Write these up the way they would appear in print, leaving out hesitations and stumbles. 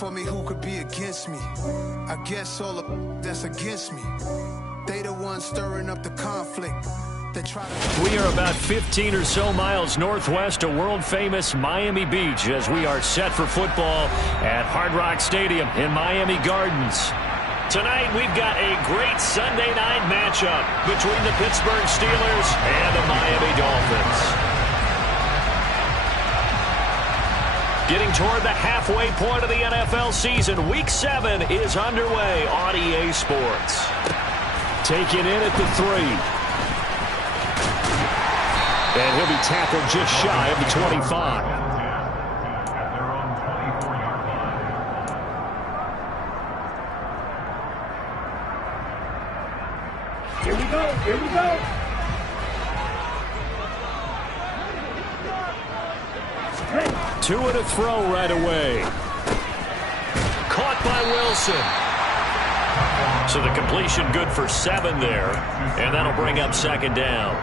for me, who could be against me? I guess all the that's against me. They the ones stirring up the conflict. They try to... We are about 15 or so miles northwest of world-famous Miami Beach as we are set for football at Hard Rock Stadium in Miami Gardens. Tonight, we've got a great Sunday night matchup between the Pittsburgh Steelers and the Miami Dolphins. Getting toward the halfway point of the NFL season, Week 7 is underway on EA Sports. Taken in at the 3. And he'll be tackled just shy of the 25. Here we go, here we go. Two and a throw right away. Caught by Wilson. So the completion good for 7 there. And that'll bring up second down.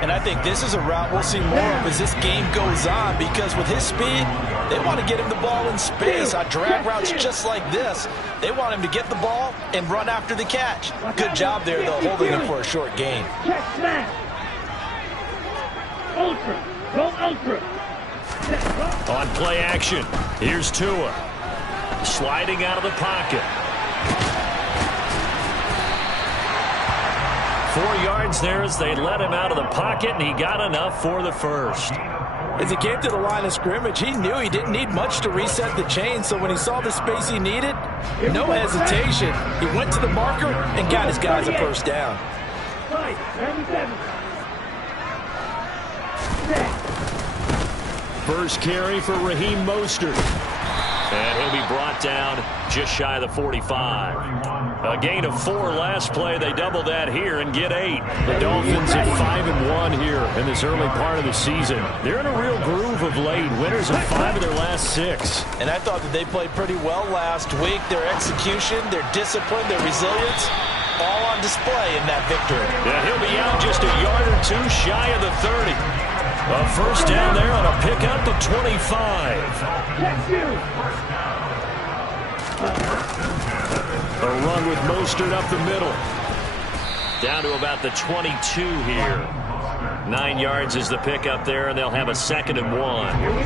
And I think this is a route we'll see more of as this game goes on, because with his speed, they want to get him the ball in space. On drag routes just like this, they want him to get the ball and run after the catch. Good job there, though, holding him for a short gain. Check snap. Ultra. Go ultra. On play action, here's Tua. Sliding out of the pocket. 4 yards there as they let him out of the pocket, and he got enough for the first. As he came to the line of scrimmage, he knew he didn't need much to reset the chain, so when he saw the space he needed, no hesitation. He went to the marker and got his guys a first down. First carry for Raheem Mostert. And he'll be brought down just shy of the 45. A gain of 4 last play. They double that here and get 8. The Dolphins at 5-1 here in this early part of the season. They're in a real groove of late. Winners of 5 of their last 6. And I thought that they played pretty well last week. Their execution, their discipline, their resilience, all on display in that victory. Yeah, he'll be out just a yard or 2 shy of the 30. A first down there on a pickup of 25. A run with Mostert up the middle. Down to about the 22 here. 9 yards is the pickup there, and they'll have a 2nd and 1. Here we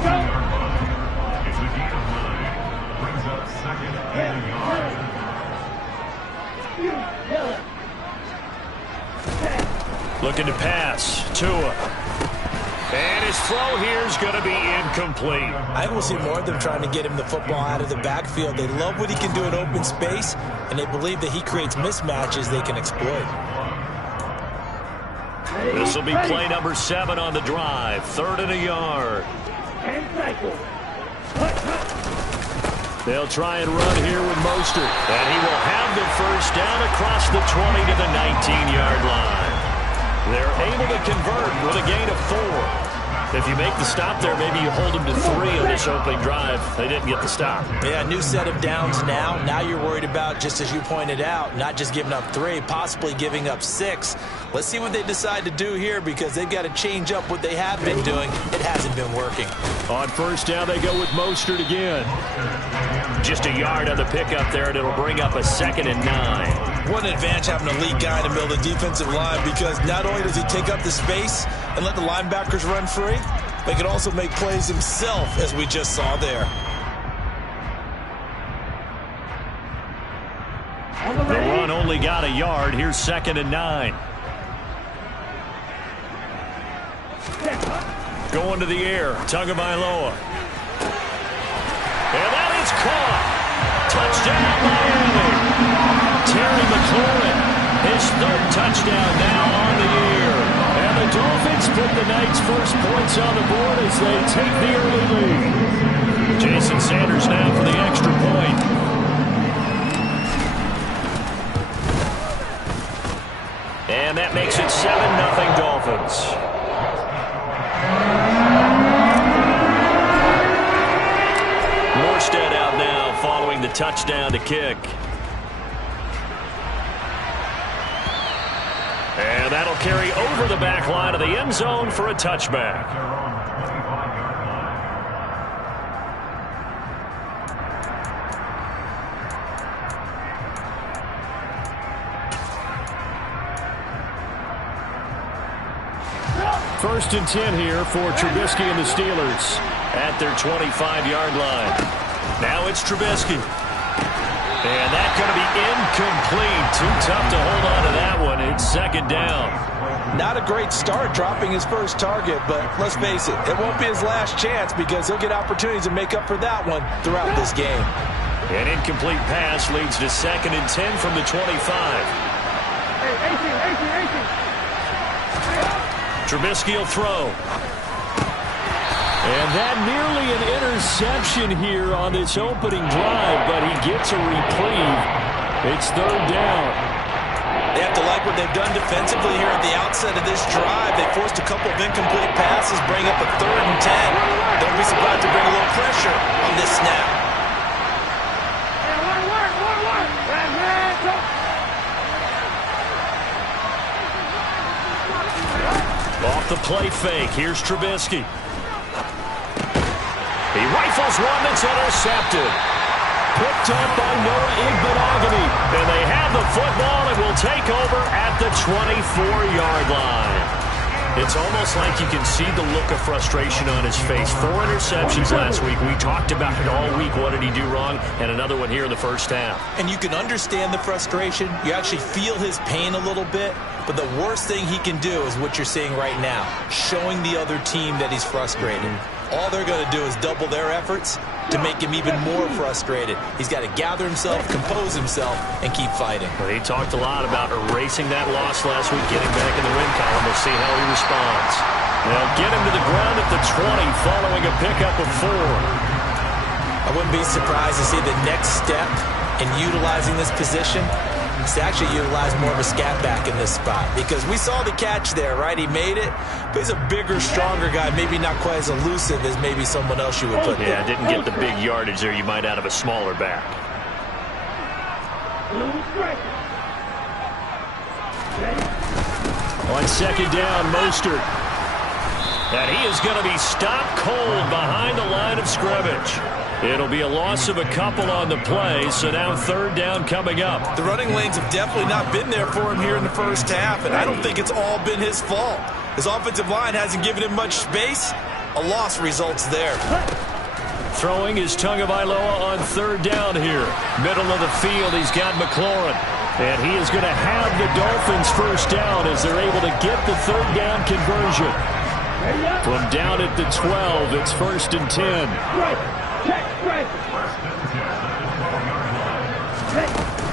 go. Looking to pass. Tua. And his throw here is going to be incomplete. I think we'll see more of them trying to get him the football out of the backfield. They love what he can do in open space, and they believe that he creates mismatches they can exploit. This will be play number 7 on the drive. 3rd and a yard. They'll try and run here with Mostert. And he will have the first down across the 20 to the 19-yard line. They're able to convert with a gain of 4. If you make the stop there, maybe you hold them to 3 on this opening drive. They didn't get the stop. Yeah, new set of downs now. Now you're worried about, just as you pointed out, not just giving up 3, possibly giving up 6. Let's see what they decide to do here, because they've got to change up what they have been doing. It hasn't been working. On first down, they go with Mostert again. Just a yard on the pickup there, and it'll bring up a 2nd and 9. What an advantage having a lead guy in the middle of the defensive line, because not only does he take up the space and let the linebackers run free, but he can also make plays himself, as we just saw there. The run only got a yard. Here's 2nd and 9. Going to the air. Tagovailoa. And that is caught. Touchdown, Miami. Terry McLaurin, his 3rd touchdown now on the year. And the Dolphins put the night's first points on the board as they take the early lead. Jason Sanders now for the extra point. And that makes it 7-0 Dolphins. Morstead out now following the touchdown to kick. And that'll carry over the back line of the end zone for a touchback. First and 10 here for Trubisky and the Steelers at their 25-yard line. Now it's Trubisky. And that's going to be incomplete. Too tough to hold on to that one. It's second down. Not a great start dropping his first target, but let's face it, it won't be his last chance because he'll get opportunities to make up for that one throughout this game. An incomplete pass leads to second and 10 from the 25. Trubisky will throw. And that nearly an interception here on this opening drive, but he gets a reprieve. It's third down. They have to like what they've done defensively here at the outset of this drive. They forced a couple of incomplete passes, bring up a third and 10. Don't be surprised to bring a little pressure on this snap. Off the play fake, here's Trubisky. He rifles one that's intercepted. Picked up by Noah Igbinoghene. And they have the football and will take over at the 24-yard line. It's almost like you can see the look of frustration on his face. 4 interceptions last week. We talked about it all week. What did he do wrong? And another one here in the first half. And you can understand the frustration. You actually feel his pain a little bit. But the worst thing he can do is what you're seeing right now, showing the other team that he's frustrated. All they're going to do is double their efforts to make him even more frustrated. He's got to gather himself, compose himself, and keep fighting. Well, he talked a lot about erasing that loss last week, getting back in the win column. We'll see how he responds. They'll get him to the ground at the 20 following a pickup of 4. I wouldn't be surprised to see the next step in utilizing this position is to actually utilize more of a scat back in this spot, because we saw the catch there, right? He made it, but he's a bigger, stronger guy, maybe not quite as elusive as maybe someone else you would put there. Yeah, didn't get the big yardage there you might out of a smaller back. On second down, Mostert. And he is going to be stopped cold behind the line of scrimmage. It'll be a loss of a couple on the play, so now third down coming up. The running lanes have definitely not been there for him here in the first half, and I don't think it's all been his fault. His offensive line hasn't given him much space. A loss results there. Throwing is Tagovailoa on third down here. Middle of the field, he's got McLaurin. And he is going to have the Dolphins first down as they're able to get the third down conversion. From down at the 12, it's first and 10.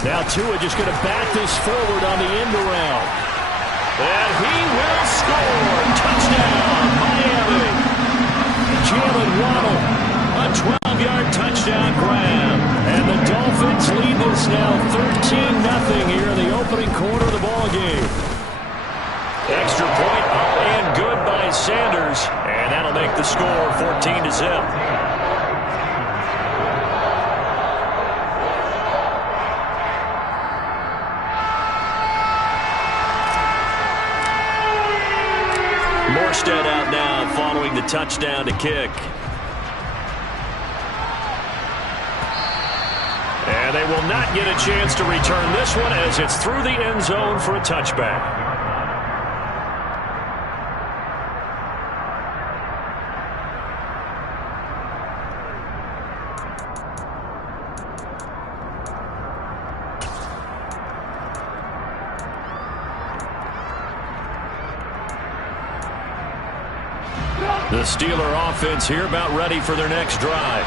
Now Tua just going to back this forward on the end around. And he will score. Touchdown, Miami. Jalen Waddle, a 12-yard touchdown grab. And the Dolphins lead this now 13-0 here in the opening quarter of the ballgame. Extra point up and good by Sanders. And that'll make the score 14-0. Morstead out now following the touchdown to kick. And they will not get a chance to return this one as it's through the end zone for a touchback. The Steeler offense here about ready for their next drive.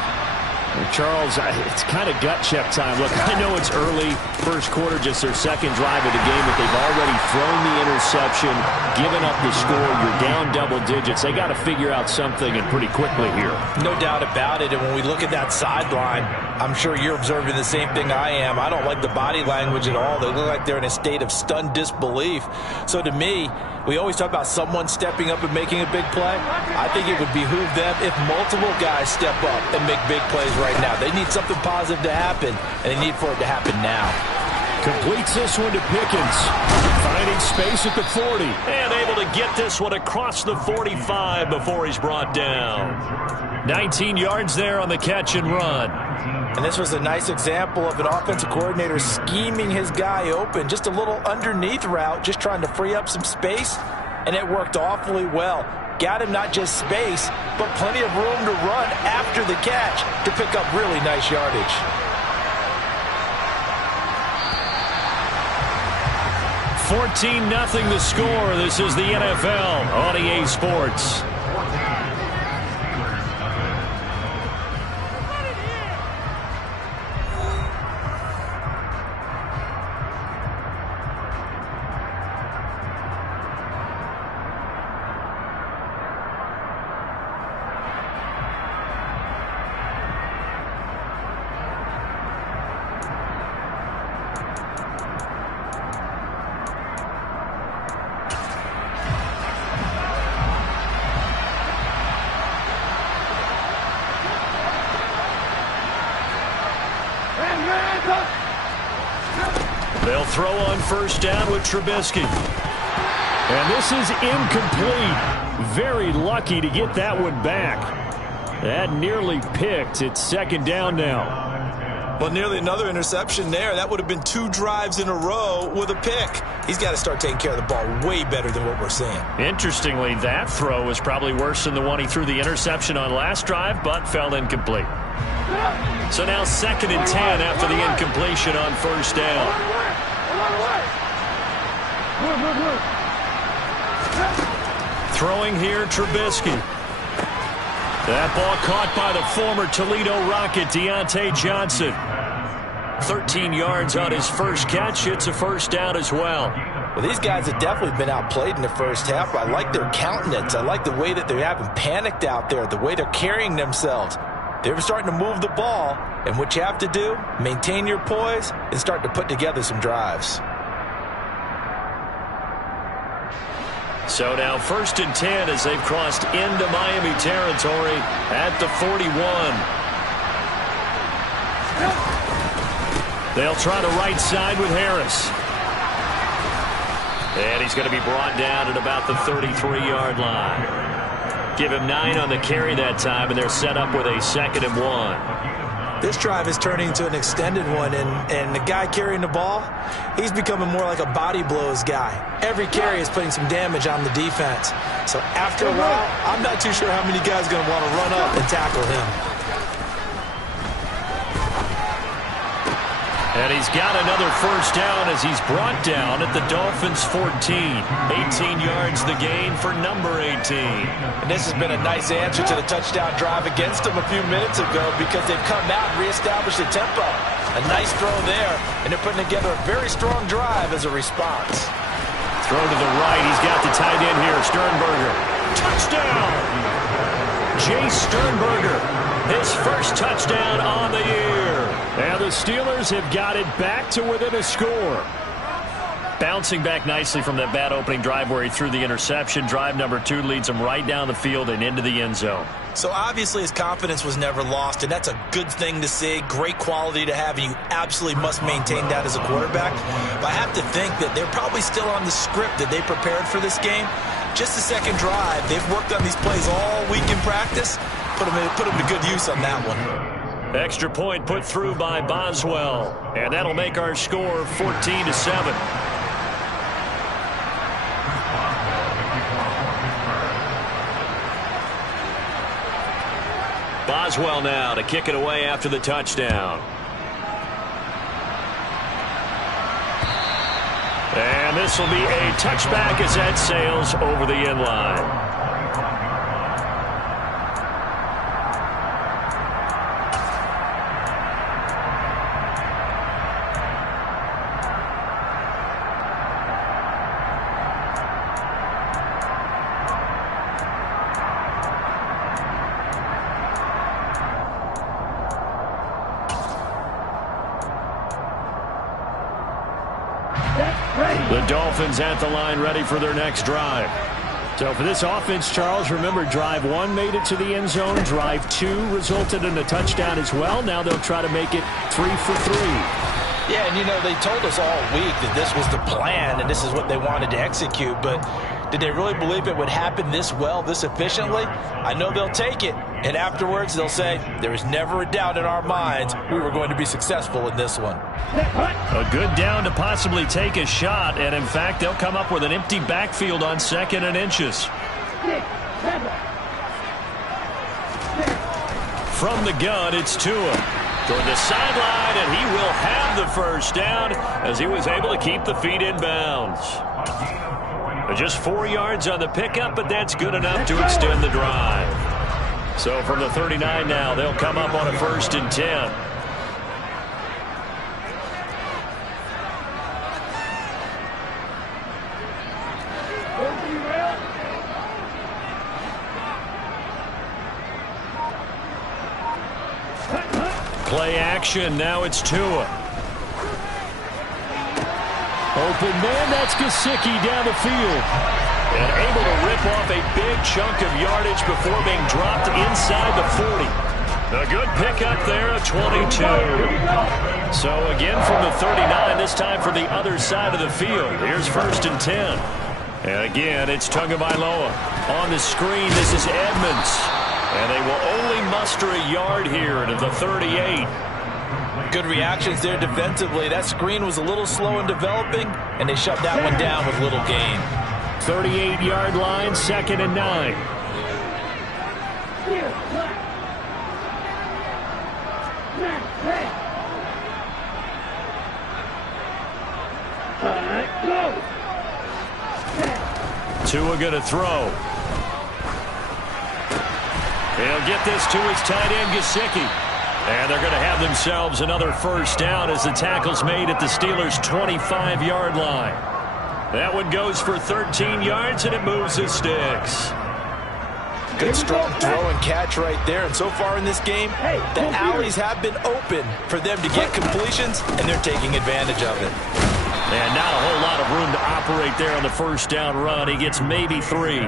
Charles, it's kind of gut check time. Look, I know it's early, first quarter, just their second drive of the game, but they've already thrown the interception, given up the score. You're down double digits. They got to figure out something, and pretty quickly here. No doubt about it. And when we look at that sideline, I'm sure you're observing the same thing I am. I don't like the body language at all. They look like they're in a state of stunned disbelief. So to me, we always talk about someone stepping up and making a big play. I think it would behoove them if multiple guys step up and make big plays right now. They need something positive to happen, and they need for it to happen now. Completes this one to Pickens. Finding space at the 40. And able to get this one across the 45 before he's brought down. 19 yards there on the catch and run. And this was a nice example of an offensive coordinator scheming his guy open. Just a little underneath route, just trying to free up some space. and it worked awfully well. Got him not just space, but plenty of room to run after the catch to pick up really nice yardage. 14-0 the score. This is the NFL on EA Sports. They'll throw on first down with Trubisky. And this is incomplete. Very lucky to get that one back. That nearly picked. It's second down now. Well, nearly another interception there. That would have been 2 drives in a row with a pick. He's got to start taking care of the ball way better than what we're seeing. Interestingly, that throw was probably worse than the one he threw the interception on last drive, but fell incomplete. So now 2nd and 10 after the incompletion on first down. Throwing here, Trubisky. That ball caught by the former Toledo Rocket, Deontay Johnson. 13 yards on his first catch. It's a first down as well. Well, these guys have definitely been outplayed in the first half. I like their countenance. I like the way that they haven't panicked out there, the way they're carrying themselves. They're starting to move the ball, and what you have to do, maintain your poise and start to put together some drives. So now 1st and 10 as they've crossed into Miami territory at the 41. They'll try the right side with Harris. And he's going to be brought down at about the 33-yard line. Give him 9 on the carry that time, and they're set up with a 2nd and 1. This drive is turning into an extended one, and the guy carrying the ball, he's becoming more like a body blows guy. Every carry is putting some damage on the defense. So after a while, I'm not too sure how many guys are going to want to run up and tackle him. And he's got another first down as he's brought down at the Dolphins' 14. 18 yards the gain for number 18. And this has been a nice answer to the touchdown drive against them a few minutes ago because they've come out and reestablished the tempo. A nice throw there, and they're putting together a very strong drive as a response. Throw to the right. He's got the tight end here, Sternberger. Touchdown! Jace Sternberger, his first touchdown on the year. And the Steelers have got it back to within a score. Bouncing back nicely from that bad opening drive where he threw the interception. Drive number 2 leads him right down the field and into the end zone. So obviously his confidence was never lost, and that's a good thing to see. Great quality to have, and you absolutely must maintain that as a quarterback. But I have to think that they're probably still on the script that they prepared for this game. Just the second drive, they've worked on these plays all week in practice. Put them to good use on that one. Extra point put through by Boswell, and that'll make our score 14-7. Boswell now to kick it away after the touchdown. And this will be a touchback as that sails over the end line. The Dolphins at the line ready for their next drive. So for this offense, Charles, remember drive 1 made it to the end zone. Drive 2 resulted in a touchdown as well. Now they'll try to make it 3 for 3. Yeah, and you know, they told us all week that this was the plan and this is what they wanted to execute, but did they really believe it would happen this well, this efficiently? I know they'll take it, and afterwards they'll say, there was never a doubt in our minds we were going to be successful in this one. A good down to possibly take a shot, and in fact, they'll come up with an empty backfield on 2nd and inches. From the gun, it's Tua. Toward the sideline, and he will have the first down as he was able to keep the feet in bounds. Just 4 yards on the pickup, but that's good enough to extend the drive. So from the 39 now, they'll come up on a 1st and 10. Play action, now it's Tua. Open man, that's Gesicki down the field. And able to rip off a big chunk of yardage before being dropped inside the 40. A good pickup there, a 22. So again from the 39, this time for the other side of the field. Here's 1st and 10. And again, it's Tagovailoa. On the screen, this is Edmonds. And they will only muster a yard here to the 38. Good reactions there defensively. That screen was a little slow in developing, and they shut that one down with little gain. 38-yard line, 2nd and 9. Tua going to throw. He'll get this to his tight end, Gesicki. And they're going to have themselves another first down as the tackle's made at the Steelers' 25-yard line. That one goes for 13 yards, and it moves the sticks. Good strong throw and catch right there. And so far in this game, the alleys have been open for them to get completions, and they're taking advantage of it. And not a whole lot of room to operate there on the first down run. He gets maybe 3.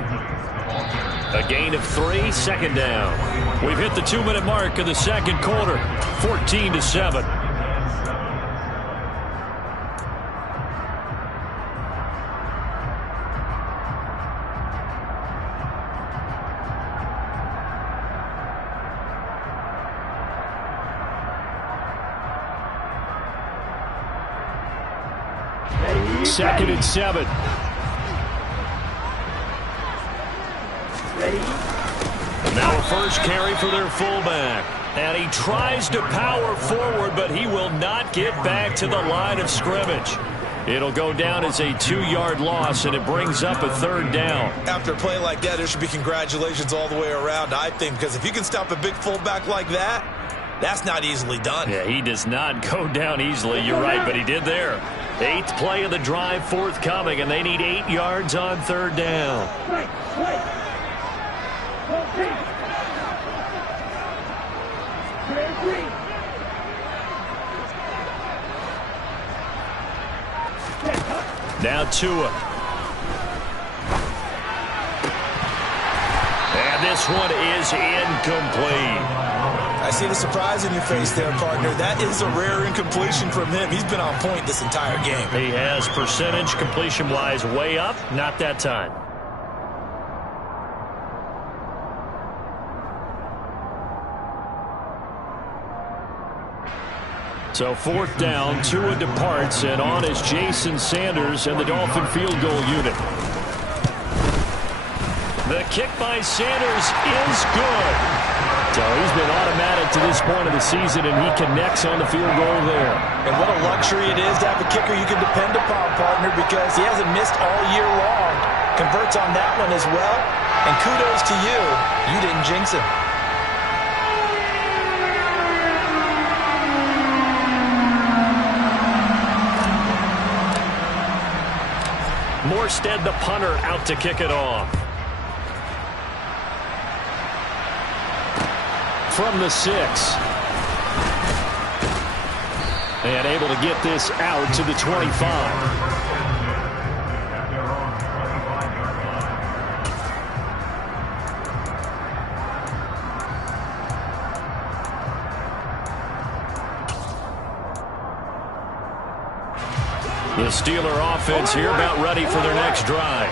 A gain of 3, 2nd down. We've hit the 2-minute mark of the 2nd quarter, 14-7. Second and 7. Now a first carry for their fullback. And he tries to power forward, but he will not get back to the line of scrimmage. It'll go down as a 2-yard loss, and it brings up a 3rd down. After a play like that, there should be congratulations all the way around, I think, because if you can stop a big fullback like that, that's not easily done. Yeah, he does not go down easily. You're right, but he did there. 8th play of the drive forthcoming, and they need 8 yards on 3rd down. Now Tua. And this one is incomplete. I see the surprise in your face there, partner. That is a rare incompletion from him. He's been on point this entire game. He has percentage completion-wise way up, not that time. So 4th down, Tua departs, and on is Jason Sanders and the Dolphin field goal unit. The kick by Sanders is good. So he's been automatic to this point of the season, and he connects on the field goal there. And what a luxury it is to have a kicker you can depend upon, partner, because he hasn't missed all year long. Converts on that one as well. And kudos to you. You didn't jinx him. Morstead, the punter, out to kick it off. From the 6. And able to get this out to the 25. The Steeler offense here about ready for their next drive.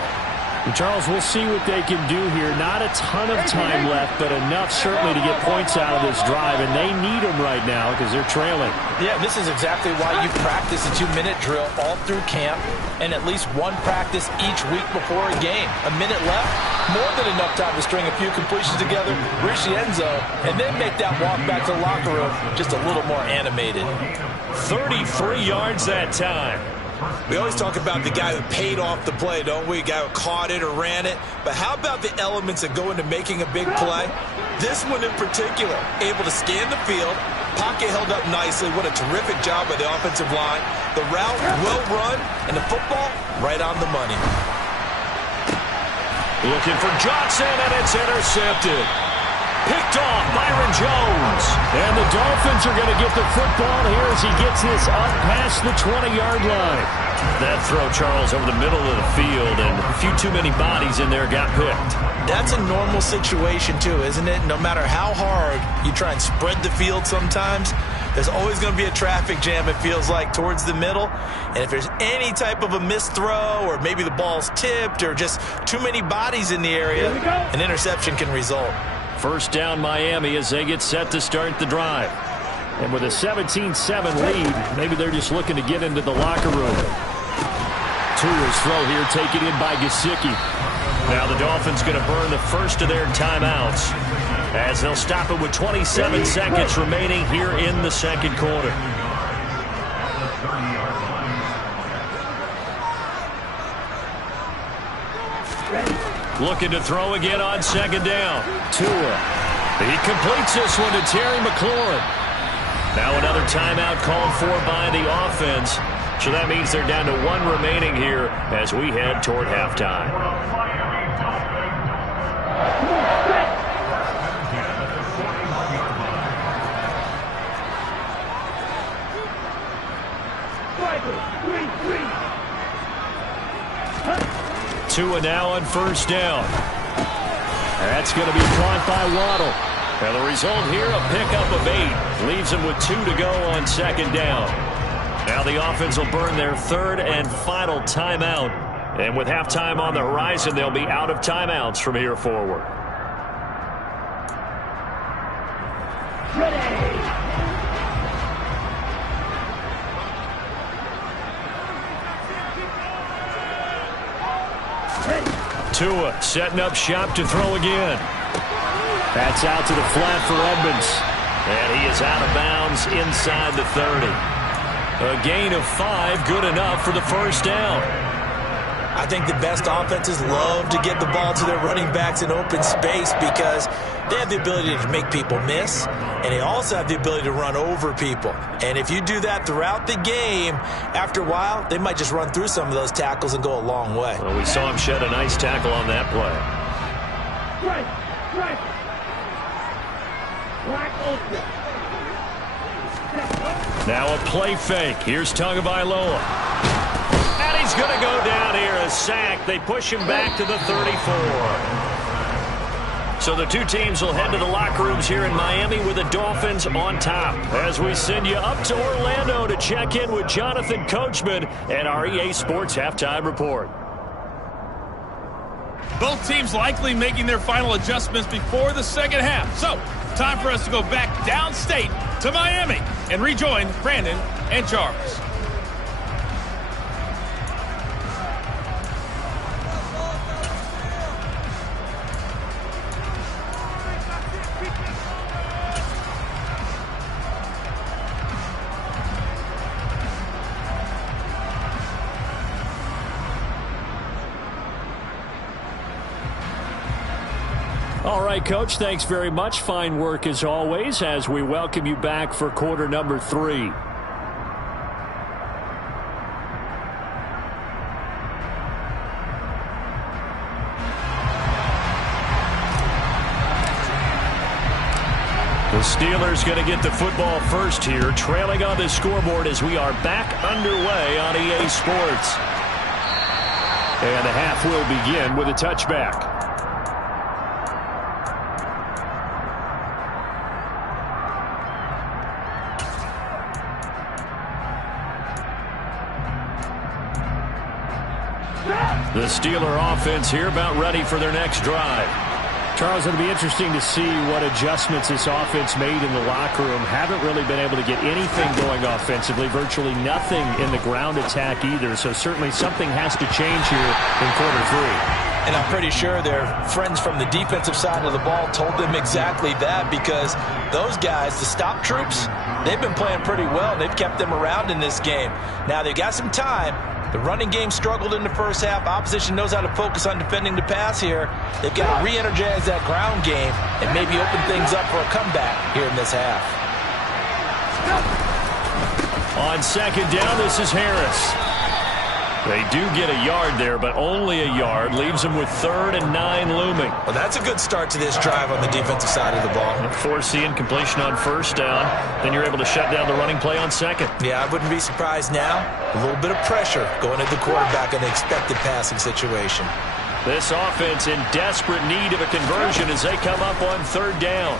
And Charles, we'll see what they can do here. Not a ton of time left, but enough certainly to get points out of this drive, and they need them right now because they're trailing. Yeah, this is exactly why you practice a 2-minute drill all through camp and at least one practice each week before a game. A minute left, more than enough time to string a few completions together, reach the end zone, and then make that walk back to the locker room just a little more animated. 33 yards that time. We always talk about the guy who paid off the play, don't we? The guy who caught it or ran it. But how about the elements that go into making a big play? This one in particular, able to scan the field, pocket held up nicely. What a terrific job by the offensive line. The route well run, and the football right on the money. Looking for Johnson, and it's intercepted. Picked off Byron Jones. And the Dolphins are going to get the football here as he gets this up past the 20-yard line. That throw, Charles, over the middle of the field, and a few too many bodies in there got picked. That's a normal situation, too, isn't it? No matter how hard you try and spread the field sometimes, there's always going to be a traffic jam, it feels like, towards the middle. And if there's any type of a missed throw or maybe the ball's tipped or just too many bodies in the area, an interception can result. First down Miami as they get set to start the drive. And with a 17-7 lead, maybe they're just looking to get into the locker room. Tua's throw here taken in by Gesicki. Now the Dolphins going to burn the first of their timeouts as they'll stop it with 27 seconds remaining here in the second quarter. Looking to throw again on second down. Tua. He completes this one to Terry McLaurin. Now another timeout called for by the offense. So that means they're down to one remaining here as we head toward halftime. Tua now on first down. That's going to be caught by Waddle. And the result here, a pickup of 8. Leaves him with 2 to go on second down. Now the offense will burn their third and final timeout. And with halftime on the horizon, they'll be out of timeouts from here forward. Tua setting up shop to throw again. That's out to the flat for Edmonds. And he is out of bounds inside the 30. A gain of 5, good enough for the first down. I think the best offenses love to get the ball to their running backs in open space because they have the ability to make people miss, and they also have the ability to run over people. And if you do that throughout the game, after a while, they might just run through some of those tackles and go a long way. Well, we saw him shed a nice tackle on that play. Now a play fake. Here's Tagovailoa. And he's going to go down here, a sack. They push him back to the 34. So the two teams will head to the locker rooms here in Miami with the Dolphins on top. As we send you up to Orlando to check in with Jonathan Coachman and our EA Sports Halftime Report. Both teams likely making their final adjustments before the second half. So, time for us to go back downstate to Miami and rejoin Brandon and Charles. All right, Coach, thanks very much. Fine work as always as we welcome you back for quarter number 3. The Steelers going to get the football first here, trailing on the scoreboard as we are back underway on EA Sports. And the half will begin with a touchback. The Steeler offense here about ready for their next drive. Charles, it'll be interesting to see what adjustments this offense made in the locker room. Haven't really been able to get anything going offensively, virtually nothing in the ground attack either. So certainly something has to change here in quarter 3. And I'm pretty sure their friends from the defensive side of the ball told them exactly that, because those guys, the stop troops, they've been playing pretty well. They've kept them around in this game. Now they've got some time. The running game struggled in the first half. Opposition knows how to focus on defending the pass here. They've got to re-energize that ground game and maybe open things up for a comeback here in this half. On second down, this is Harris. They do get a yard there, but only a yard. Leaves them with 3rd and 9 looming. Well, that's a good start to this drive on the defensive side of the ball. Force the incompletion on first down. Then you're able to shut down the running play on second. Yeah, I wouldn't be surprised now. A little bit of pressure going at the quarterback in the expected passing situation. This offense in desperate need of a conversion as they come up on 3rd down.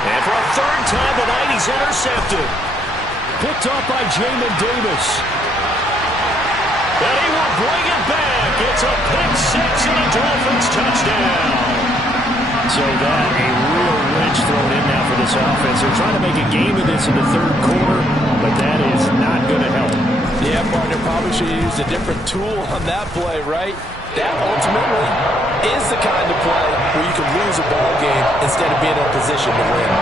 And for a 3rd time tonight, he's intercepted. Picked off by Jamin Davis. And he will bring it back. It's a pick 6 and a Dolphins touchdown. So that a real wrench thrown in now for this offense. They're trying to make a game of this in the 3rd quarter, but that is not going to help. Yeah, partner, probably should have used a different tool on that play, right? That ultimately is the kind of play where you can lose a ball game instead of being in a position to win.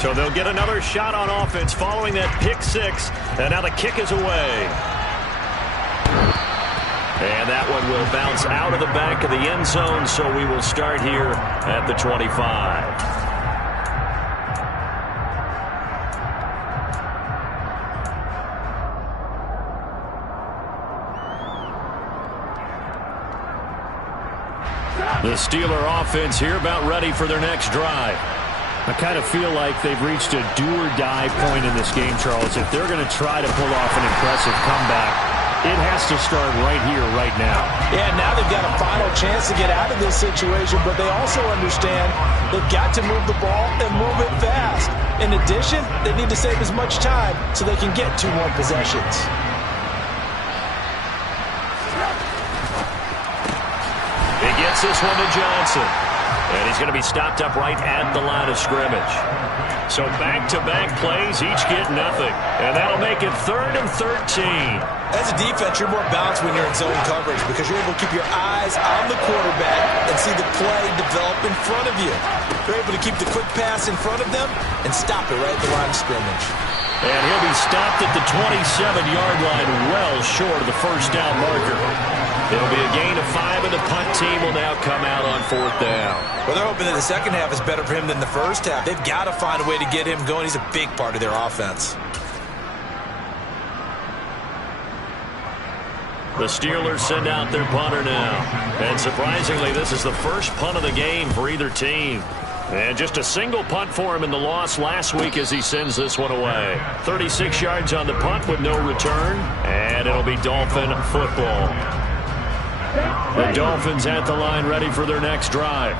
So they'll get another shot on offense following that pick 6. And now the kick is away. And that one will bounce out of the back of the end zone, so we will start here at the 25. The Steeler offense here about ready for their next drive. I kind of feel like they've reached a do-or-die point in this game, Charles. If they're going to try to pull off an impressive comeback, it has to start right here, right now. Yeah, now they've got a final chance to get out of this situation, but they also understand they've got to move the ball and move it fast. In addition, they need to save as much time so they can get 2 more possessions. He gets this one to Johnson. And he's going to be stopped up right at the line of scrimmage. So back-to-back plays, each get nothing. And that'll make it 3rd and 13. As a defense, you're more balanced when you're in zone coverage because you're able to keep your eyes on the quarterback and see the play develop in front of you. You're able to keep the quick pass in front of them and stop it right at the line of scrimmage. And he'll be stopped at the 27-yard line, well short of the first down marker. It'll be a gain of 5, and the punt team will now come out on 4th down. Well, they're hoping that the second half is better for him than the first half. They've got to find a way to get him going. He's a big part of their offense. The Steelers send out their punter now. And surprisingly, this is the first punt of the game for either team. And just a single punt for him in the loss last week as he sends this one away. 36 yards on the punt with no return. And it'll be Dolphin football. The Dolphins at the line ready for their next drive.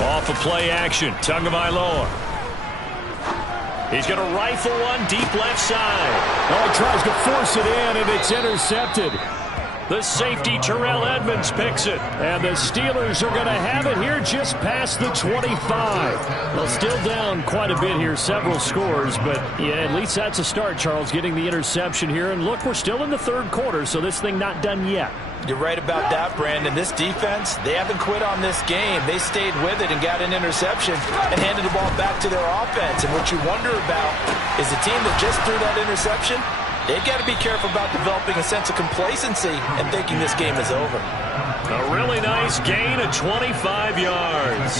Off of play action, Tagovailoa. He's going to rifle one deep left side. Oh, he tries to force it in, and it's intercepted. The safety, Terrell Edmunds, picks it. And the Steelers are going to have it here just past the 25. Well, still down quite a bit here, several scores, but yeah, at least that's a start, Charles, getting the interception here. And look, we're still in the 3rd quarter, so this thing not done yet. You're right about that, Brandon. This defense, they haven't quit on this game. They stayed with it and got an interception and handed the ball back to their offense. And what you wonder about is the team that just threw that interception, they've got to be careful about developing a sense of complacency and thinking this game is over. A really nice gain of 25 yards.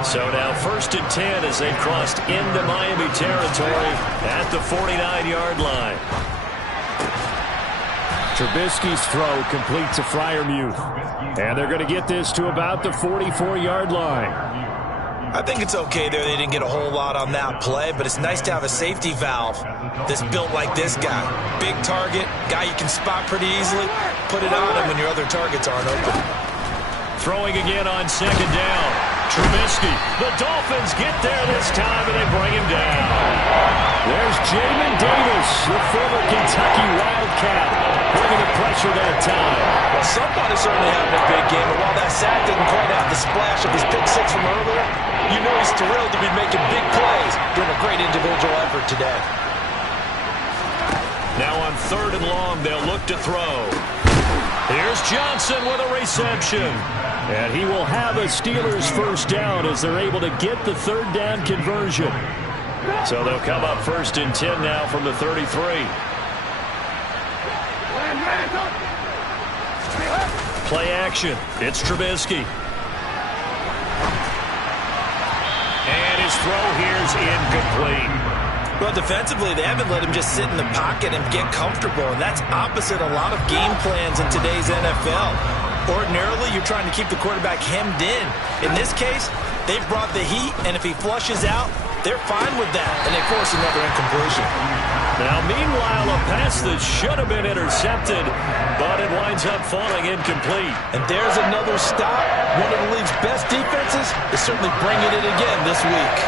So now 1st and 10 as they've crossed into Miami territory at the 49-yard line. Trubisky's throw complete to Freiermuth. And they're going to get this to about the 44-yard line. I think it's okay there. They didn't get a whole lot on that play, but it's nice to have a safety valve that's built like this guy. Big target, guy you can spot pretty easily. Put it on him when your other targets aren't open. Throwing again on second down. Trubisky. The Dolphins get there this time, and they bring him down. There's Jamin Davis, the former Kentucky Wildcat, bringing the pressure that time. Well, somebody certainly having a big game, and while that sack didn't quite have the splash of his pick six from earlier, you know he's thrilled to be making big plays during a great individual effort today. Now on 3rd and long, they'll look to throw. Here's Johnson with a reception. And he will have a Steelers first down as they're able to get the 3rd down conversion. So they'll come up 1st and 10 now from the 33. Play action. It's Trubisky. And his throw here's incomplete. Well, defensively, they haven't let him just sit in the pocket and get comfortable, and that's opposite a lot of game plans in today's NFL. Ordinarily, you're trying to keep the quarterback hemmed in. In this case, they've brought the heat, and if he flushes out, they're fine with that, and they force another incompletion. Now, meanwhile, a pass that should have been intercepted, but it winds up falling incomplete. And there's another stop. One of the league's best defenses is certainly bringing it again this week.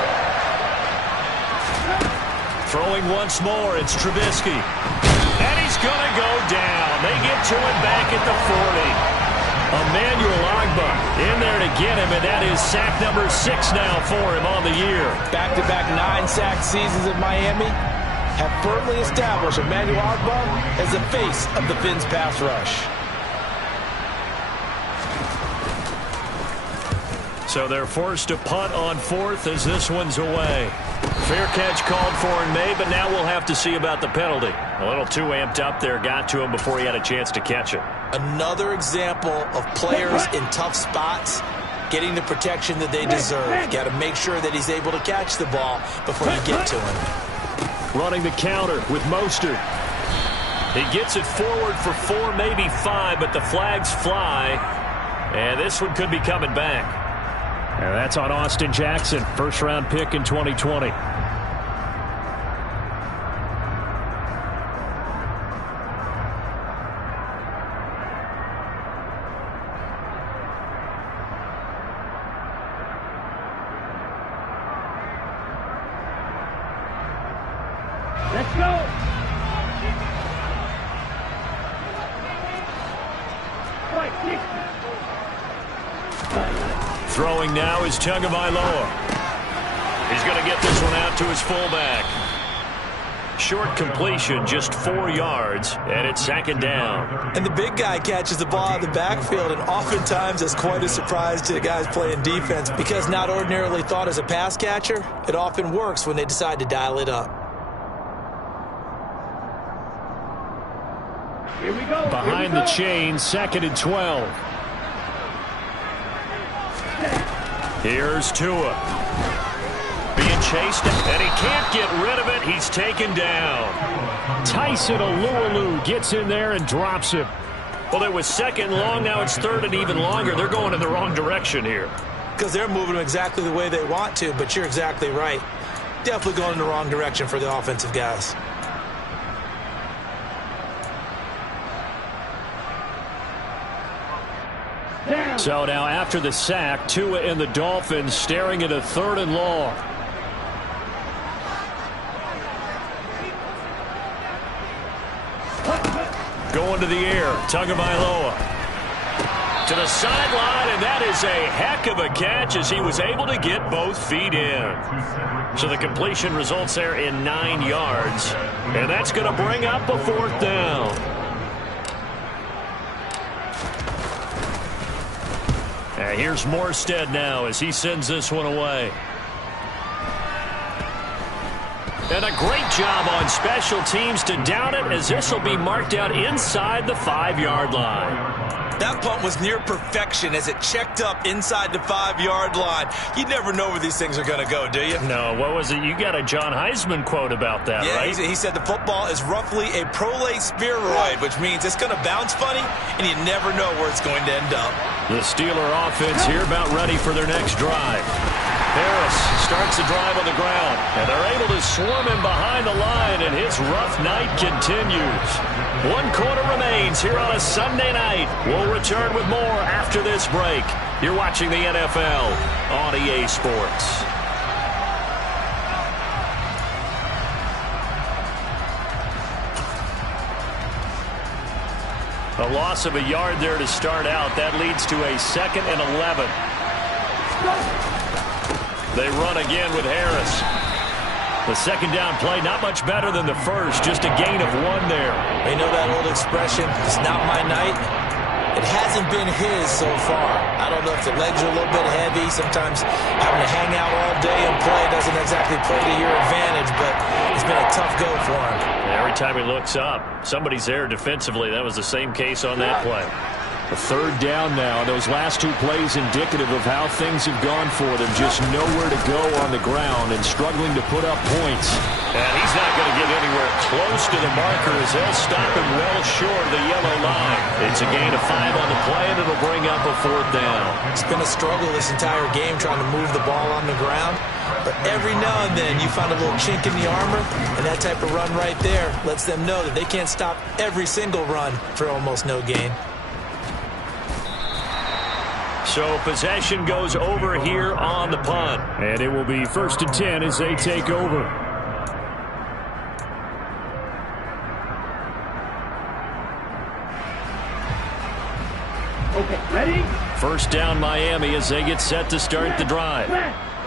Throwing once more, it's Trubisky. And he's going to go down. They get to him back at the 40. Emmanuel Ogbah in there to get him, and that is sack number 6 now for him on the year. Back-to-back 9-sack seasons in Miami have firmly established Emmanuel Ogbah as the face of the Fins pass rush. So they're forced to punt on 4th as this one's away. Fair catch called for and made, but now we'll have to see about the penalty. A little too amped up there, got to him before he had a chance to catch it. Another example of players in tough spots getting the protection that they deserve. Got to make sure that he's able to catch the ball before you get to him. Running the counter with Mostert. He gets it forward for 4, maybe 5, but the flags fly. And this one could be coming back. And that's on Austin Jackson, first-round pick in 2020. Let's go. Throwing now is Tagovailoa. He's going to get this one out to his fullback. Short completion, just 4 yards, and it's 2nd down. And the big guy catches the ball out of the backfield, and oftentimes it's quite a surprise to the guys playing defense because not ordinarily thought as a pass catcher, it often works when they decide to dial it up. Here we go. Behind the chain, 2nd and 12. Here's Tua. Being chased, and he can't get rid of it. He's taken down. Tyson Alualu gets in there and drops him. Well, it was 2nd long. Now it's 3rd and even longer. They're going in the wrong direction here. Because they're moving them exactly the way they want to, but you're exactly right. Definitely going in the wrong direction for the offensive guys. So now after the sack, Tua and the Dolphins staring at a 3rd and long. Going to the air, Tagovailoa. To the sideline, and that is a heck of a catch as he was able to get both feet in. So the completion results there in 9 yards. And that's going to bring up a 4th down. And here's Morstead now as he sends this one away. And a great job on special teams to down it as this will be marked out inside the 5-yard line. That punt was near perfection as it checked up inside the 5-yard line. You never know where these things are going to go, do you? No, what was it? You got a John Heisman quote about that, right? Yeah, he said the football is roughly a prolate spheroid, which means it's going to bounce funny, and you never know where it's going to end up. The Steeler offense here about ready for their next drive. Harris starts the drive on the ground, and they're able to swarm him behind the line, and his rough night continues. 1 quarter remains here on a Sunday night. We'll return with more after this break. You're watching the NFL on EA Sports. A loss of a yard there to start out. That leads to a 2nd and 11. They run again with Harris. The second down play, not much better than the first, just a gain of 1 there. You know that old expression, it's not my night? It hasn't been his so far. I don't know if the legs are a little bit heavy. Sometimes having to hang out all day and play doesn't exactly play to your advantage, but it's been a tough go for him. Every time he looks up, somebody's there defensively. That was the same case on that play. A 3rd down now. Those last 2 plays indicative of how things have gone for them. Just nowhere to go on the ground and struggling to put up points. And he's not going to get anywhere close to the marker as they'll stop him well short of the yellow line. It's a gain of 5 on the play, and it'll bring up a 4th down. It's been a struggle this entire game trying to move the ball on the ground. But every now and then you find a little chink in the armor, and that type of run right there lets them know that they can't stop every single run for almost no gain. So possession goes over here on the punt. And it will be 1st and 10 as they take over. Okay, ready? 1st down Miami as they get set to start the drive.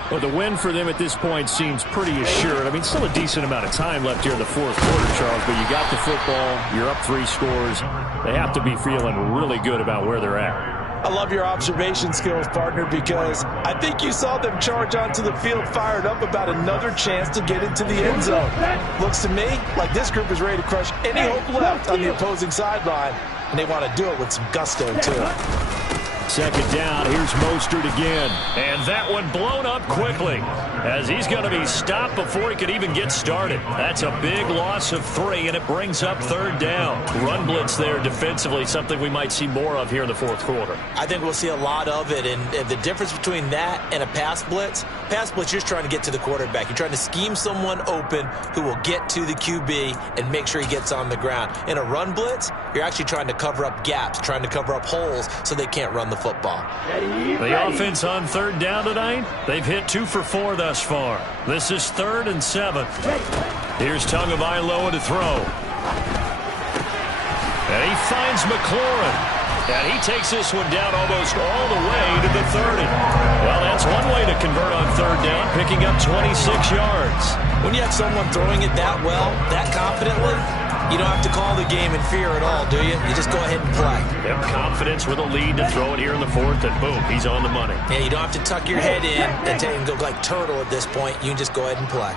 Well, the win for them at this point seems pretty assured. I mean, still a decent amount of time left here in the 4th quarter, Charles, but you got the football, you're up 3 scores. They have to be feeling really good about where they're at. I love your observation skills, partner, because I think you saw them charge onto the field fired up about another chance to get into the end zone. Looks to me like this group is ready to crush any hope left on the opposing sideline, and they want to do it with some gusto, too. 2nd down, here's Mostert again. And that one blown up quickly as he's going to be stopped before he could even get started. That's a big loss of 3, and it brings up 3rd down. Run blitz there defensively, something we might see more of here in the 4th quarter. I think we'll see a lot of it, and the difference between that and a pass blitz, you're just trying to get to the quarterback. You're trying to scheme someone open who will get to the QB and make sure he gets on the ground. In a run blitz, you're actually trying to cover up gaps, trying to cover up holes so they can't run the football. The offense on 3rd down tonight, they've hit 2 for 4 thus far. This is 3rd and 7. Here's Tagovailoa to throw. And he finds McLaurin. And he takes this one down almost all the way to the 30. Well, that's one way to convert on 3rd down, picking up 26 yards. When you have someone throwing it that well, that confidently, you don't have to call the game in fear at all, do you? You just go ahead and play. Yep, confidence with a lead to throw it here in the 4th, and boom, he's on the money. Yeah, you don't have to tuck your head in and go like turtle at this point. You can just go ahead and play.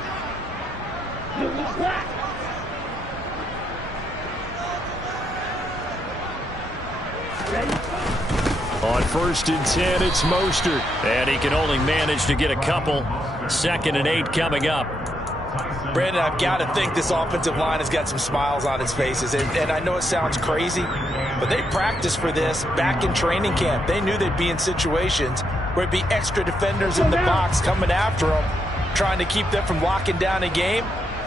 On 1st and 10, it's Mostert. And he can only manage to get a couple. 2nd and 8 coming up. Brandon, I've got to think this offensive line has got some smiles on its faces. And I know it sounds crazy, but they practiced for this back in training camp. They knew they'd be in situations where it'd be extra defenders in the box coming after them, trying to keep them from locking down a game.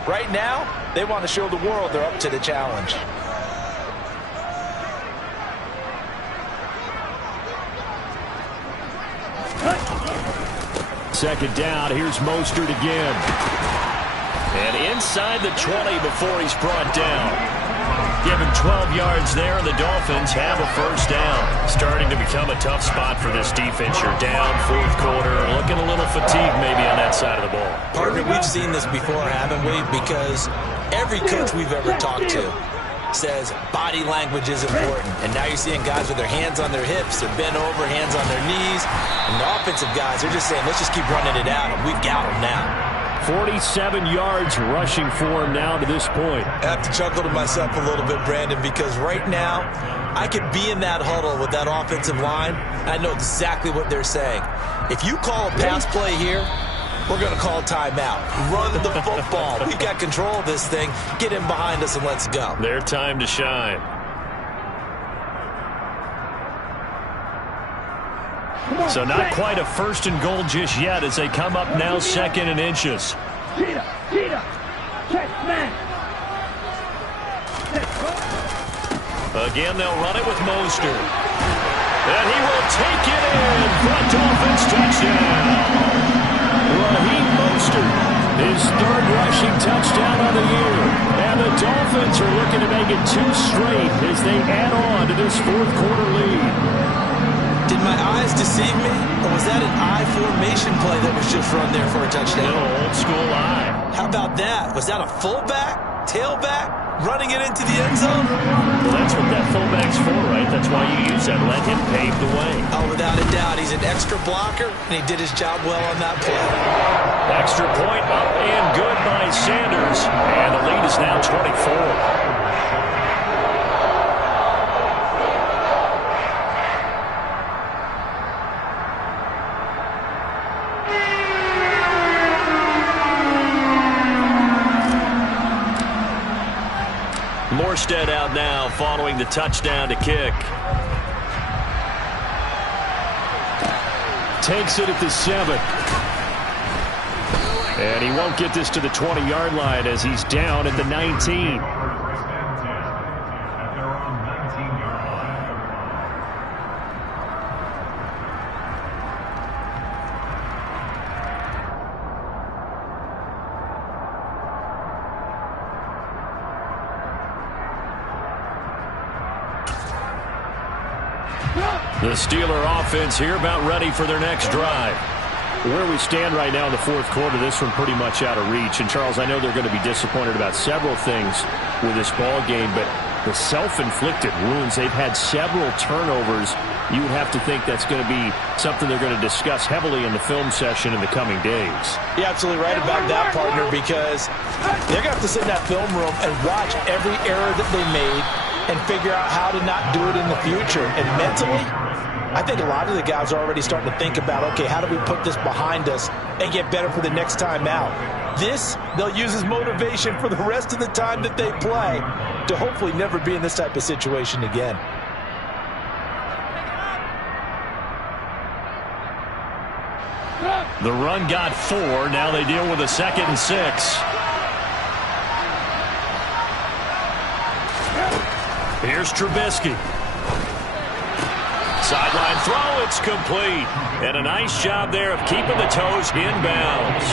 Right now, they want to show the world they're up to the challenge. Second down, here's Mostert again. And inside the 20 before he's brought down. Give him 12 yards there, and the Dolphins have a 1st down. Starting to become a tough spot for this defense. You're down 4th quarter, looking a little fatigued maybe on that side of the ball. Partner, we've seen this before, haven't we? Because every coach we've ever talked to says body language is important. And now you're seeing guys with their hands on their hips, they're bent over, hands on their knees. And the offensive guys, they're just saying, let's just keep running it out, and we've got them now. 47 yards rushing for him now to this point. I have to chuckle to myself a little bit, Brandon, because right now I could be in that huddle with that offensive line. I know exactly what they're saying. If you call a pass play here, we're going to call timeout. Run the football. We got control of this thing. Get in behind us and let's go. Their time to shine. So not quite a first and goal just yet as they come up now 2nd and inches. Again, they'll run it with Mostert. And he will take it in for a Dolphins touchdown. Raheem Mostert, his 3rd rushing touchdown of the year. And the Dolphins are looking to make it 2 straight as they add on to this 4th quarter lead. Did my eyes deceive me? Or was that an I formation play that was just run there for a touchdown? No, old school I. How about that? Was that a fullback, tailback, running it into the end zone? Well, that's what that fullback's for, right? That's why you use that. Let him pave the way. Oh, without a doubt. He's an extra blocker, and he did his job well on that play. Extra point up and good by Sanders. And the lead is now 24. Morstead out now following the touchdown to kick. Takes it at the 7. And he won't get this to the 20-yard line as he's down at the 19. The Steeler offense here about ready for their next drive. Where we stand right now in the 4th quarter, this one pretty much out of reach. And, Charles, I know they're going to be disappointed about several things with this ball game, but the self-inflicted wounds, they've had several turnovers. You would have to think that's going to be something they're going to discuss heavily in the film session in the coming days. You're absolutely right about that, partner, because they're going to have to sit in that film room and watch every error that they made and figure out how to not do it in the future. And mentally, I think a lot of the guys are already starting to think about, okay, how do we put this behind us and get better for the next time out? This, they'll use as motivation for the rest of the time that they play to hopefully never be in this type of situation again. The run got 4. Now they deal with a 2nd and 6. Here's Trubisky. Sideline throw, it's complete. And a nice job there of keeping the toes inbounds.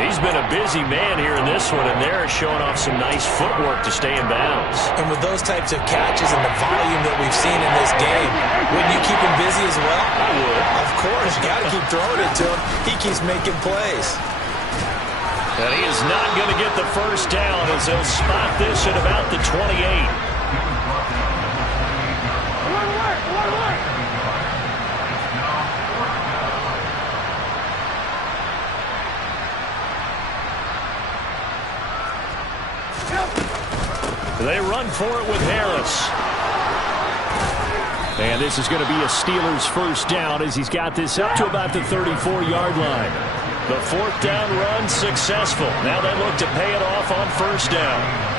He's been a busy man here in this one, and they're showing off some nice footwork to stay in bounds. And with those types of catches and the volume that we've seen in this game, wouldn't you keep him busy as well? I would. Of course, you got to keep throwing it to him. He keeps making plays. And he is not going to get the first down as they'll spot this at about the 28. They run for it with Harris. And this is going to be a Steelers first down as he's got this up to about the 34-yard line. The 4th down run successful. Now they look to pay it off on first down.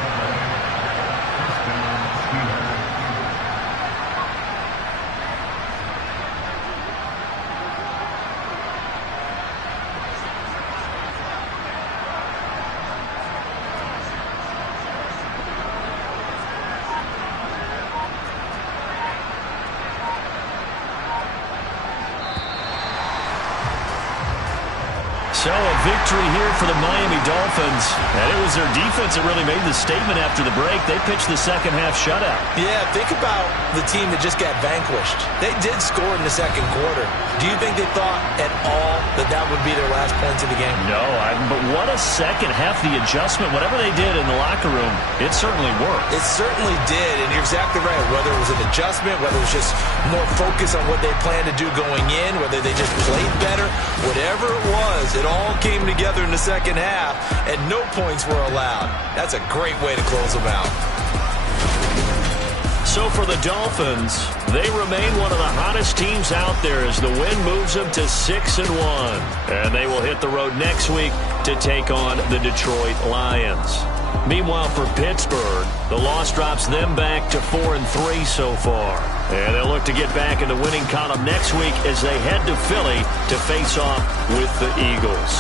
So a victory here for the Miami Dolphins. And it was their defense that really made the statement after the break. They pitched the second half shutout. Yeah, think about the team that just got vanquished. They did score in the 2nd quarter. Do you think they thought at all that that would be their last points of the game? No, but what a second half. The adjustment, whatever they did in the locker room, it certainly worked. It certainly did, and you're exactly right. Whether it was an adjustment, whether it was just more focus on what they planned to do going in, whether they just played better, whatever it was, it all came came together in the second half, and no points were allowed. That's a great way to close them out. So for the Dolphins, they remain one of the hottest teams out there as the win moves them to 6-1. And they will hit the road next week to take on the Detroit Lions. Meanwhile, for Pittsburgh, the loss drops them back to 4-3 so far. And they'll look to get back in the winning column next week as they head to Philly to face off with the Eagles.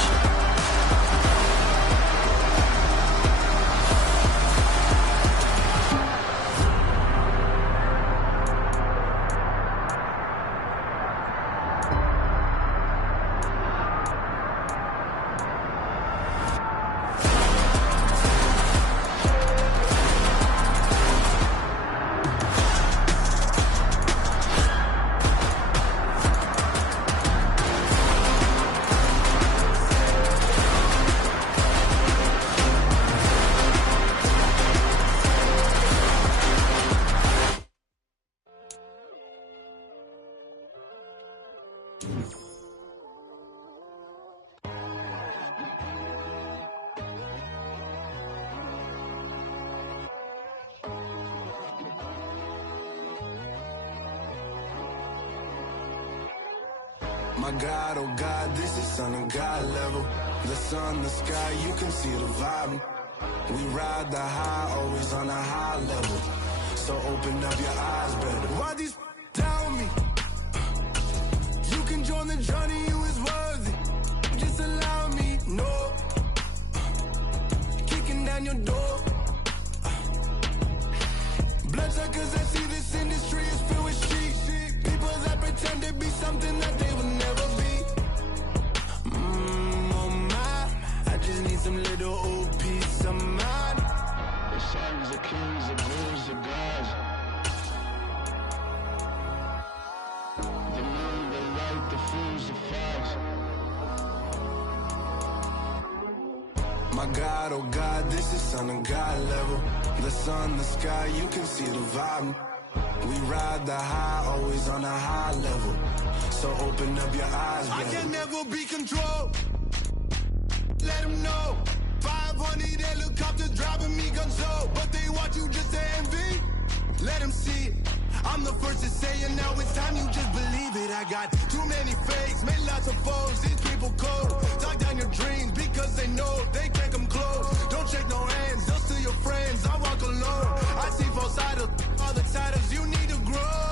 My God, oh God, this is Son of God level. The sun, the sky, you can see the vibe. We ride the high, always on a high level. So open up your eyes better. Why these tell me? You can join the journey, you is worthy. Just allow me, no. Kicking down your door. Bloodsuckers that see this industry is filled with sheep. People that pretend to be something that they will never be. Oh my, I just need some little old peace of mind. The sons of kings, the bulls, the gods. The moon, the light, the fools, the fogs. My God, oh God, this is Son of God level. The sun, the sky, you can see the vibe. We ride the high, always on a high level. So open up your eyes, baby. I can never be controlled. Let them know. 500 helicopters driving me gonzo. But they want you just to envy. Let them see it. I'm the first to say it, now it's time you just believe it. I got too many fakes, made lots of foes. These people cold. Talk down your dreams because they know they can't come close. Don't shake no hands, just to your friends. I walk alone. I see both sides of all the titles you need to grow.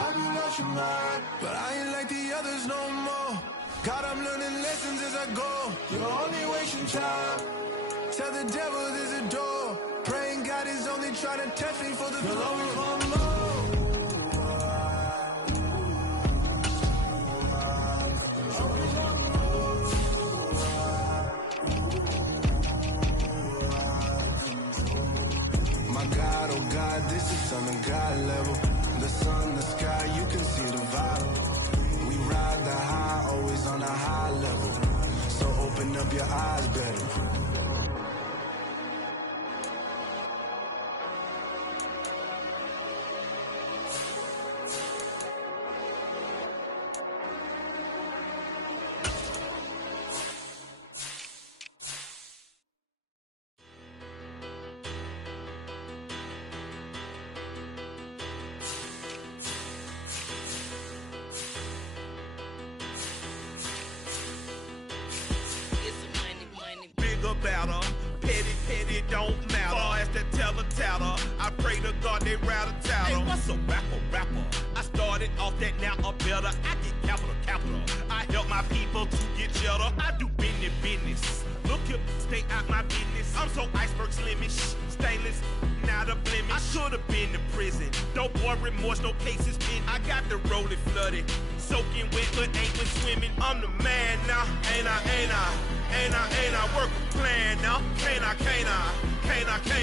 Have you lost your mind? But I ain't like the others no more. God, I'm learning lessons as I go. You're only wasting time. Tell the devil there's a door. Praying God is only trying to test me for the glory for more. My God, oh God, this is Son of God level. The sun, the sky, you can see the vibe. We ride the high, always on a high level. So open up your eyes better. Better. Petty don't matter. Far as that teller, I pray to God they rattle tattle. Hey, what's a rapper? I started off that, now I'm better. I get capital. I help my people to get cheddar. I do business. Look here, stay out my business. I'm so iceberg slimish, stainless, not a blemish. I should've been in prison. No boy remorse, no cases pinned. I got the rolling flooded, soaking wet, but ain't been swimming. I'm the man now, ain't I? Work a plan now, can't I?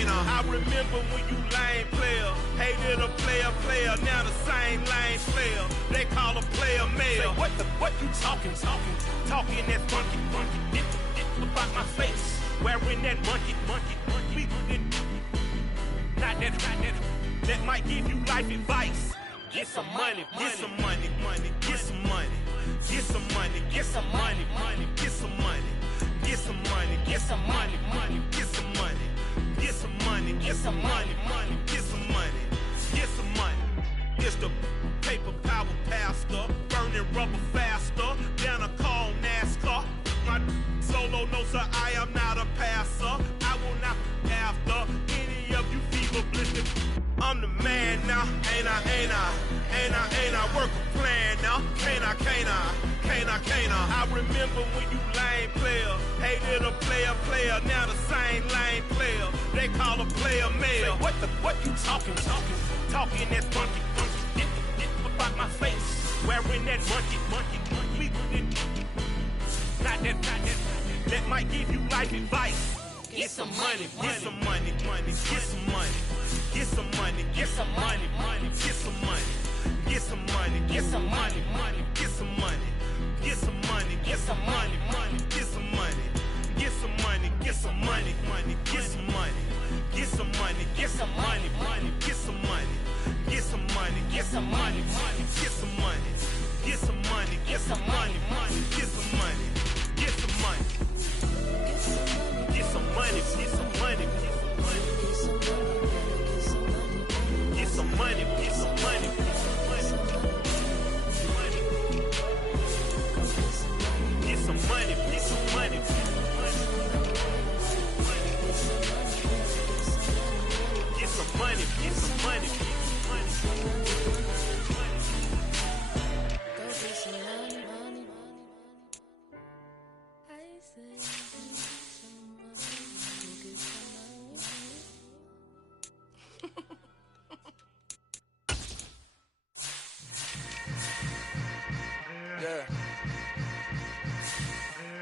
I remember when you lame player, hated a player, now the same lame player. They call a player mayor. Say, what you talking that funky, get about my face, wearing that monkey, not that might give you life advice. Get some money, Get some money, get some money, money, get some money. Get some money, get some money, money, get some money. Get some money, get some money, money, get some money. Get some money. It's the paper power pastor, burning rubber faster than a call NASCAR. My solo, no sir, I am not a passer. I will not after any of you fever blistered. I'm the man now, ain't I, ain't I, ain't I, ain't I, work a plan now, can't I, can't I, can't I, can't I. I remember when you lame player, hated a player, now the same lame player, they call a player mayor. What you talking, that's funky, get about my face, wearing that monkey, not that, that might give you life advice. Get some money, get some money, money, get some money. Get some money, get some money, money, get some money. Get some money, get some money, money, get some money. Get some money, get some money, money, get some money. Get some money, get some money, money, get some money. Get some money, get some money, money, get some money. Get some money, get some money, money, get some money. Get some money, get some money, money, get some money. Get some money. Get some money, get some money, get some money. Get some money, get some money, get some money. Get some money, get some money, get some money. Get some money, get some money, get some money.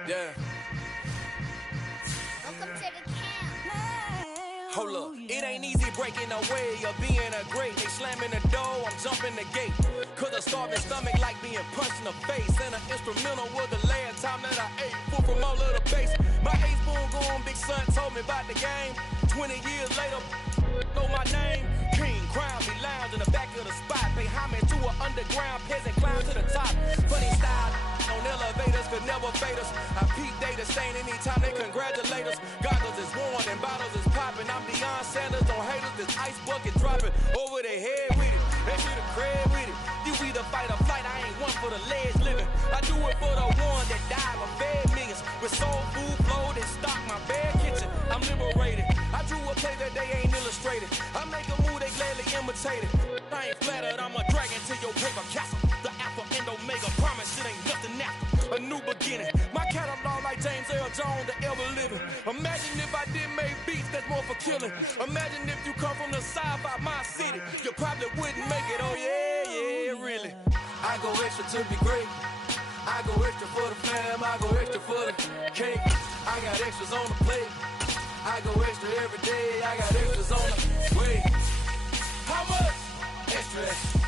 Yeah. Welcome to the camp. Hold up, it ain't easy breaking away or being a great. They slamming the door, I'm jumping the gate. Cause a starving stomach like being punched in the face. And an instrumental was the last time that I ate food from all of the base. My ace spoon going, big son told me about the game. 20 years later, know my name. King, crown, me lounge in the back of the spot. Pay homage to an underground peasant, climb to the top. Funny style, on elevators could never fade us. I peep data stain anytime they congratulate us. Goggles is worn and bottles is popping. I'm Deion Sanders on haters, this ice bucket dropping over their head with it. They should have cred with it. You either fight or flight, I ain't one for the legs living. I do it for the one that died or fed millions. With soul food flow that stock my bare kitchen. I'm liberated. I drew a play that they ain't illustrated. I make a move they gladly imitated. I ain't flattered, I'm a dragon to your paper castle. The Alpha and Omega, promise it ain't nothing after. A new beginning. My catalog like James Earl Jones, the ever living. Imagine if I did make beats that's more for killing. Imagine if you come from the side by my city. You probably wouldn't make it, oh yeah, really. I go extra to be great. I go extra for the fam, I go extra for the cake. I got extras on the plate. I go extra every day, I got extras on the way. How much? Extra, extra.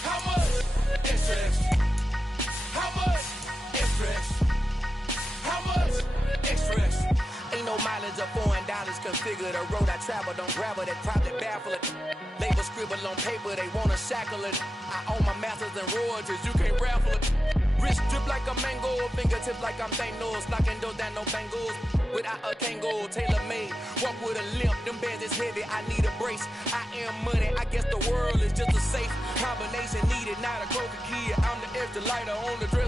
How much? Extra, extra. How much? Extra, extra. How much? Extra, extra. Ain't no mileage of $4 configure the road I travel. Don't gravel that probably baffle it. Label scribble on paper, they wanna shackle it. I own my masters and royalties, you can't raffle it. Wrist drip like a mango, fingertips like I'm Thanos. Knocking those down, no bangles. Without a Kango, tailor made. Walk with a limp, them bands is heavy, I need a brace. I am money, I guess the world is just a safe combination needed. Not a coca key, I'm the extra lighter on the dress.